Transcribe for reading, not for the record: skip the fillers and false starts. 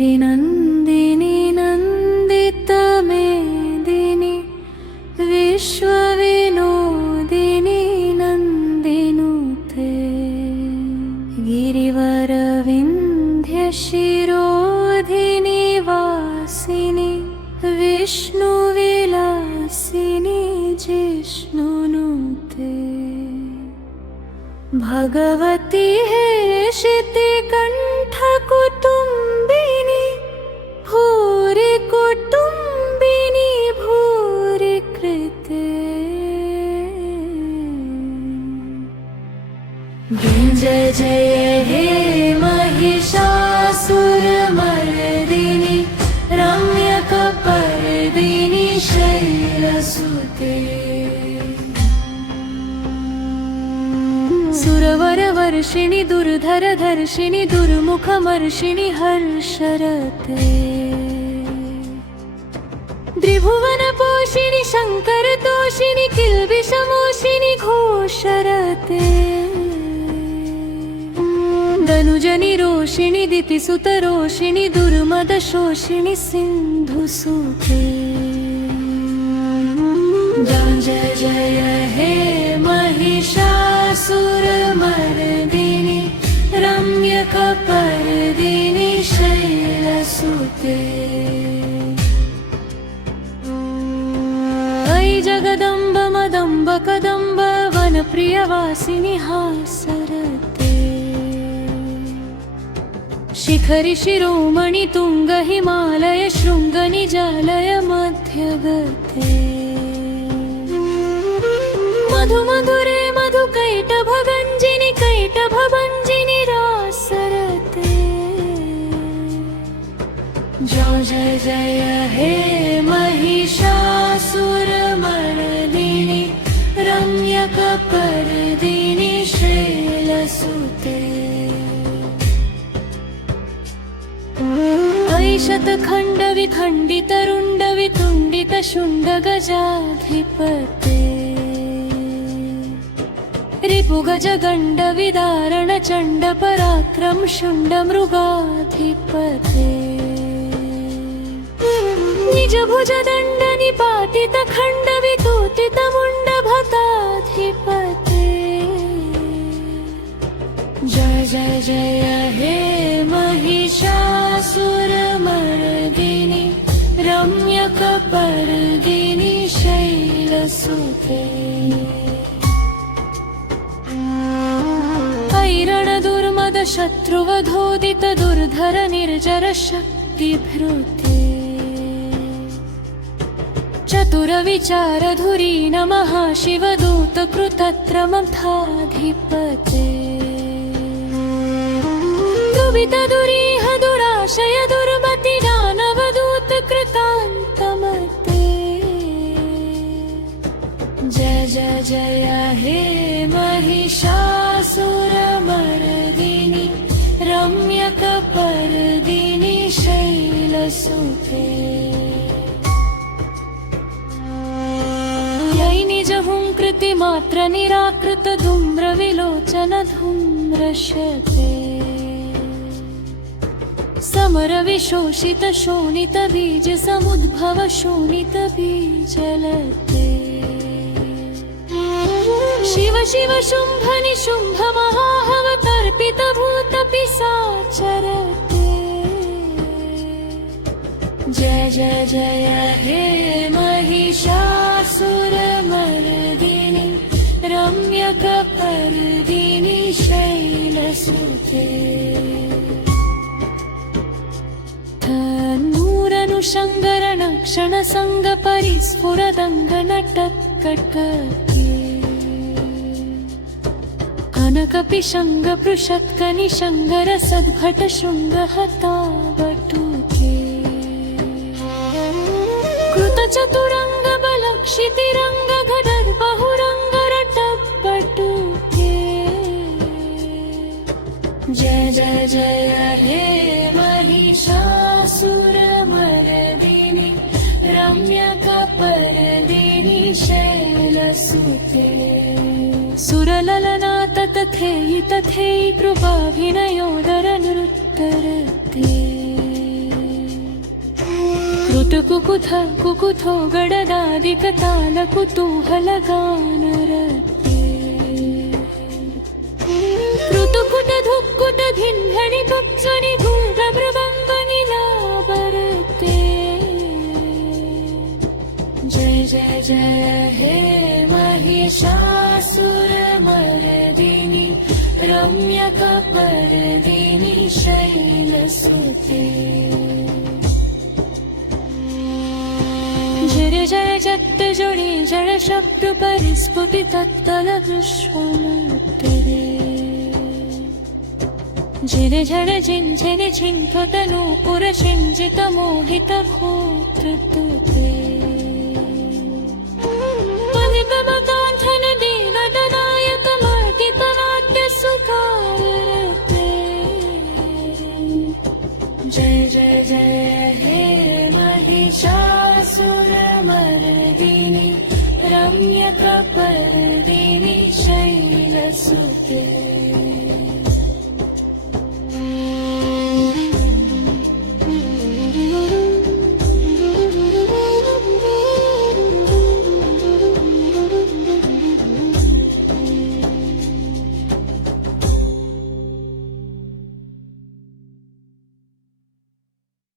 ऐगिरिनन्दिनि नन्दितमेदिनि विश्वविनोदिनि नन्दिनुते गिरिवरविन्ध्यशिरोधिनि वासिनि विष्णुविलासिनि जिष्णुनुते भगवती हेशितिकण्ठकुटुम्बिनि भूरि कुटुम्बिनि भूरि कृते जय जय हे महिषासुरमर्दिनि रम्यकपर्दिनि शैलसुते सुरवरवर्षिणि दुर्धरधर्षिणि दुर्मुखमर्षिणि हर्षरते त्रिभुवनपोषिणि शङ्करतोषिणि किल्बिषमोषिणि घोषरते धनुजनिरोषिणि दितिसुतरोषिणि दुर्मदशोषिणि सिन्धुसुते जय जय हे महिषासुरमर्दिनि रम्यकपर्दिनि शैलसुते ऐ जगदम्ब मदम्ब कदम्ब वनप्रियवासिनि हासरते शिखरि शिरोमणि तुङ्ग हिमालय शृङ्गनिजालय मध्यगते मधु मधुरे मधुकैटभगञ्जिनि कैटभभञ्जिनि रासरते जय जय हे महिषासुरमर्दिनि रम्यकपर्दिनि शैलसुते ऐ शतखण्डविखण्डितरुण्डवितुण्डितशुण्डगजाधिपते रिपुगजगण्डविदारण चण्डपराक्रम शुण्डमृगाधिपते निजभुजदण्ड निपातितखण्डवितोतितमुण्डभताधिपते जय जय जय हे महिषासुरमर्दिनि रम्यकपर्दिनि शैलसुते ऐरणदुर्मदशत्रुवधोदित दुर्धर निर्जर शक्तिभृते चतुरविचारधुरी नमः शिवदूतकृतत्रमथाधिपते दुरिह दुराशय दुर्मति दानवदूतकृतान्तमते जय जय जय हे महिषासुरमर्दिनि रम्यकपर्दिनि शैलसुते यै निजहुङ्कृतिमात्र निराकृत धूम्रविलोचन धूम्रशते समरविशोषित शोणित बीज समुद्भव शोणित बीजलते शिव शिव शुम्भ निशुम्भ महाहवतर्पित भूत पिशाचरते जय जय जय हे महिषासुरमर्दिनि रम्यकपर्दिनि शैलसुते तन्मूरनुशङ्गरणक्षणसङ्गपरिस्फुरदङ्गनटत्कटके कनकपिशङ्गपृषत्कनिशङ्गरसद्भट शृङ्गहतावटुके कृतचतुरङ्गबलक्षितिरङ्गगदर्बहुरङ्गरटपटुके जय जय जय हे महिषासुरमर्दिनि रम्यकपर्दिनि शैलसुते सुरललना तथेयि तथेयि कृपाभिनयोदरनुत्तरते ऋतुकुकुथ कुकुथो गडदादिकतालकुतूहलगानरते ऋतुकुट धुक्कुट धिन्धणि कुप्सनि धूर्धभ्रभङ्गनिलाभरते जय जय जय हे महिषासुरमर्दिनि रम्यकपर्दिनि शैलसुते जय जय जत्त जोडि जय शब्द परिस्फुटि तत्तल विश्वमुत्तरे झिर झर झिञ्झिन झिन्थुतनूपुर शिञ्जित मोहित भूतृतुते पदिपमकान्थन देवदनायक मर्दितनाट्य सुखारते जय जय जय हे महिषासुरमर्दिनि रम्यकपर्दिनि शैलसुते